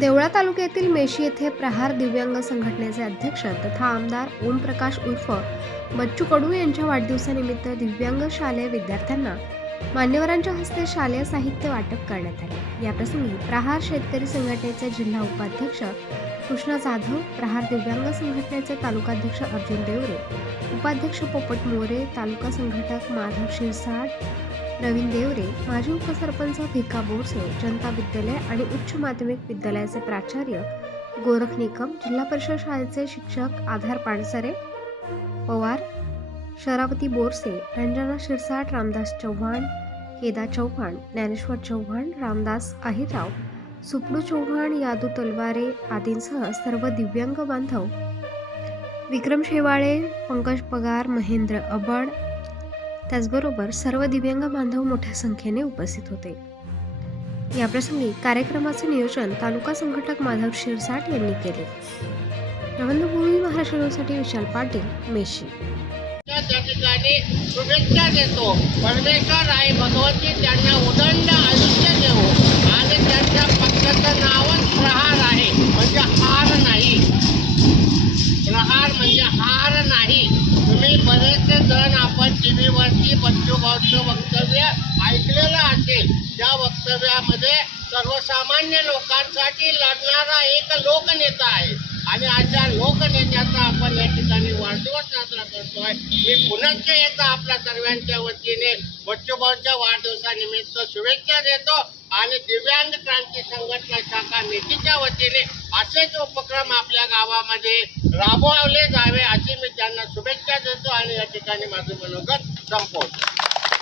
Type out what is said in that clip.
देवळा तालुक्यातील मेशी येथे प्रहार दिव्यांग संघटनेचे अध्यक्ष तथा आमदार ओमप्रकाश उर्फ बच्चू कडू यांच्या वाढदिवसानिमित्त दिव्यांग शालेय विद्यार्थ्यांना मान्यवरांच्या हस्ते शालेय साहित्य वाटप करण्यात आले. याप्रसंगी प्रहार शेतकरी संघटनेचे जिल्हा उपाध्यक्ष कृष्णा जाधव प्रहार दिव्यांग संघटनेचे तालुकाध्यक्ष अर्जुन देवरे उपाध्यक्ष पोपट मोरे तालुका संघटक माधव शिरसाट नवीन देवरे माजी उपसरपंच भिका बोरसे जनता विद्यालय आणि उच्च माध्यमिक विद्यालयाचे प्राचार्य गोरख निकम जिल्हा परिषद शाळेचे शिक्षक आधार पानसरे पवार शरावती बोरसे रंजना शिरसाट रामदास चव्हाण केदा चव्हाण ज्ञानेश्वर चव्हाण रामदास अहिरराव सुपलू चव्हाण यादू तलवारे आदींसह सर्व दिव्यांग बांधव. विक्रम शेवाळे पंकज पगार महेंद्र अबड त्याचबरोबर सर्व दिव्यांग बांधव मोठ्या संख्येने उपस्थित होते. याप्रसंगी कार्यक्रमाचे नियोजन तालुका संघटक माधव शिरसाट यांनी केले. रवंद्रभूमी महाराष्ट्र विशाल पाटील मेशी त्या ठिकाणी शुभेच्छा देतो. परमेश्वर आहे भगवती त्यांना उदंड आयुष्य देवो आणि त्यांच्या पक्षाचं नावच प्रहार आहे म्हणजे हार नाही. प्रहार म्हणजे हार नाही. तुम्ही बरेचसे जण आपण टी व्हीवरती बच्चूभाऊचं वक्तव्य ऐकलेलं असेल. त्या वक्तव्यामध्ये सर्वसामान्य लोकांसाठी लढणारा एक लोकनेता आहे. आणि अशा लोकनेत्याचा आपण या ठिकाणी वाढदिवस साजरा करतोय. मी पुनश्च एकदा आपल्या सर्वांच्या वतीने बच्चूभाऊच्या वाढदिवसानिमित्त शुभेच्छा देतो आणि दिव्यांग क्रांती संघटना शाखा नितीच्या वतीने असेच उपक्रम आपल्या गावामध्ये राबवले जावे अशी मी त्यांना शुभेच्छा देतो आणि या ठिकाणी माझं मनोगत संपवतो.